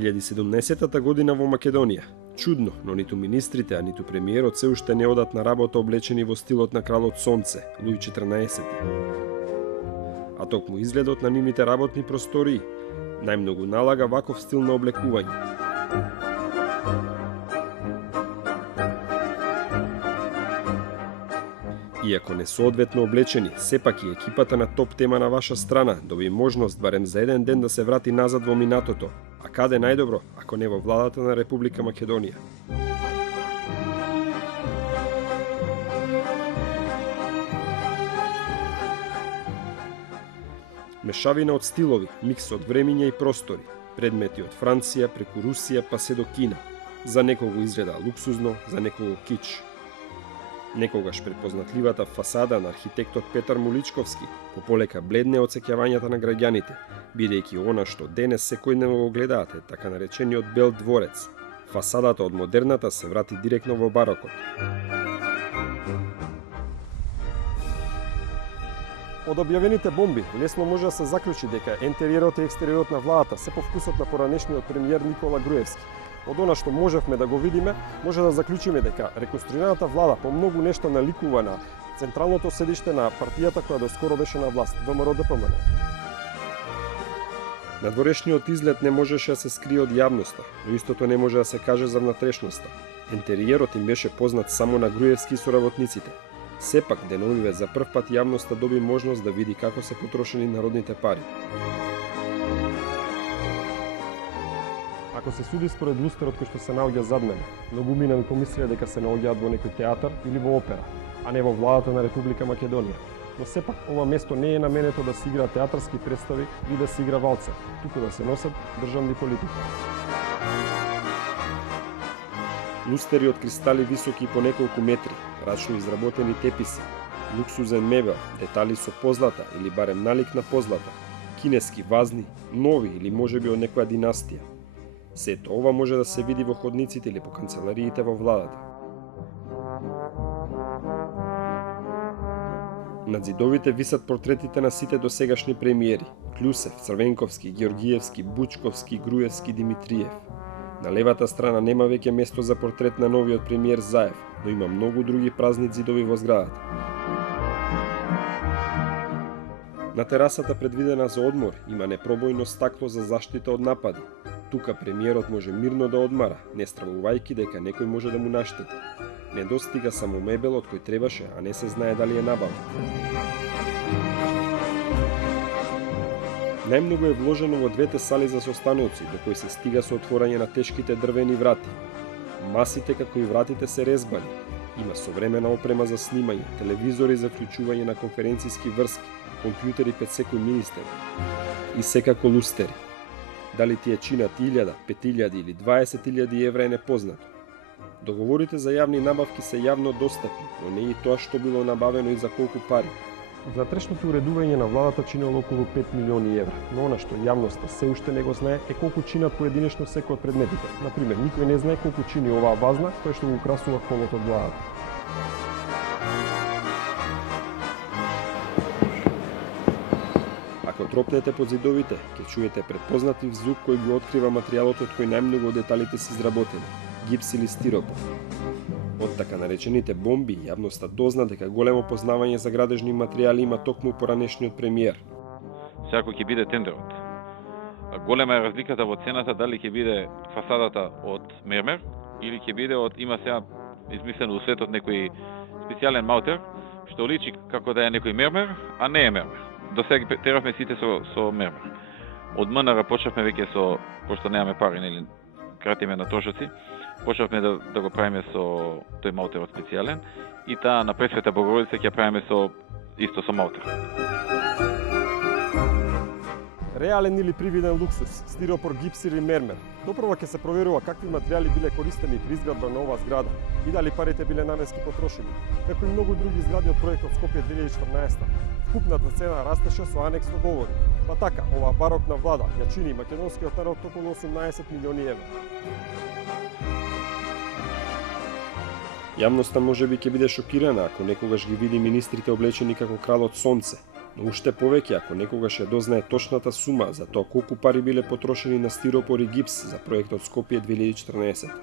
2017 година во Македонија. Чудно, но ниту министрите, а ниту премиерот се уште не одат на работа облечени во стилот на кралот Сонце, Луј 14. А токму изгледот на нивните работни простории најмногу налага ваков стил на облекување. Иако не соодветно облечени, сепак и екипата на топ тема на ваша страна доби можност барем за еден ден да се врати назад во минатото. А каде најдобро, ако не во владата на Република Македонија? Мешавина од стилови, микс од времиња и простори, предмети од Франција преку Русија па се до Кина. За некого изгледа луксузно, за некого кич. Некогаш препознатливата фасада на архитектот Петар Муличковски пополека бледне од сеќавањата на граѓаните, бидејќи она што денес секојдневно го гледаат е така наречениот Бел дворец. Фасадата од модерната се врати директно во барокот. Од објавените бомби лесно може да се заклучи дека интериерот и екстериерот на владата се по вкусот на поранешниот премиер Никола Груевски. Од она што можевме да го видиме, може да заклучиме дека реконструираната влада по многу нешто наликува на централното седиште на партијата која доскоро беше на власт, ВМРО-ДПМН. Надворешниот изглед не можеше да се скрие од јавноста, но истото не може да се каже за внатрешноста. Интериерот им беше познат само на Груевски и соработниците. Сепак, деновиве за прв пат јавноста доби можност да види како се потрошени народните пари. Ако се суди според лустерот кој што се наоѓа зад мене, многумина ми помислија дека се наоѓаат во некој театар или во опера, а не во владата на Република Македонија. Но сепак ова место не е наменето да се игра театарски представи или да се игра валцер, туку да се носат државни политики. Лустери од кристали високи по неколку метри, рачно изработени теписи, луксузен мебел, детали со позлата или барем налик на позлата, кинески вазни, нови или можеби од некоја династија. Сето ова може да се види во ходниците или по канцелариите во владата. Над зидовите висат портретите на сите досегашни премиери: Клюсев, Црвенковски, Георгиевски, Бучковски, Груевски, Димитриев. На левата страна нема веќе место за портрет на новиот премиер Заев, но има многу други празни зидови во зградата. На терасата предвидена за одмор има непробојно стакло за заштита од напади. Тука премиерот може мирно да одмара, не стравувајќи дека некој може да му наштети. Не достига само мебелот кој требаше, а не се знае дали е набавен. Најмногу е вложено во двете сали за состаноци, до кои се стига со отворање на тешките дрвени врати. Масите како и вратите се резбани. Има современа опрема за снимање, телевизори за вклучување на конференциски врски, компјутери пред секој министер и секако лустери. Дали тие чинат 1000, 5000 или 20.000 евра е непознато. Договорите за јавни набавки се јавно достапни, но не и тоа што било набавено и за колку пари. Внатрешното уредување на владата чинело околу 5 милиони евра, но она што јавноста се уште не го знае е колку чинат поединечно секој од предметите. Например, никој не знае колку чини оваа вазна која што го украсува холот од владата. Ако тропнете под зидовите, ќе чуете препознатлив звук кој ги открива материјалот од кој најмногу од деталите се изработени – гипс или стиропор. Од така наречените бомби, јавноста дозна дека големо познавање за градежни материјали има токму поранешниот премиер. Секако ќе биде тендерот. Голема е разликата во цената дали ќе биде фасадата од мермер или ќе биде од, има сега измислено во светот некој специјален маутер што личи како да е некој мермер, а не е мермер. До сега теравме сите со мермер. Од МНР почнавме веќе со, пошто немаме пари, нели, кратиме на трошоци, почнавме да го правиме со тој маутерот специјален и таа на Пресвета Богородица ќе правиме исто со маутер. Реален или привиден луксус, стиропор, гипс или мермер. Допрво ќе се проверува какви материјали биле користени при изградба на оваа зграда и дали парите биле наменски потрошени. Како и многу други згради од проектот Скопје 2014. Вкупната цена растеше со анекс договори. Па така, оваа барокна влада ја чини македонскиот народ околу 18 милиони евра. Јавноста можеби ќе биде шокирана ако некогаш ги види министрите облечени како кралот Сонце, Но уште повеќе ако некогаш ја дознае точната сума за тоа колку пари биле потрошени на стиропор и гипс за проектот Скопје 2014.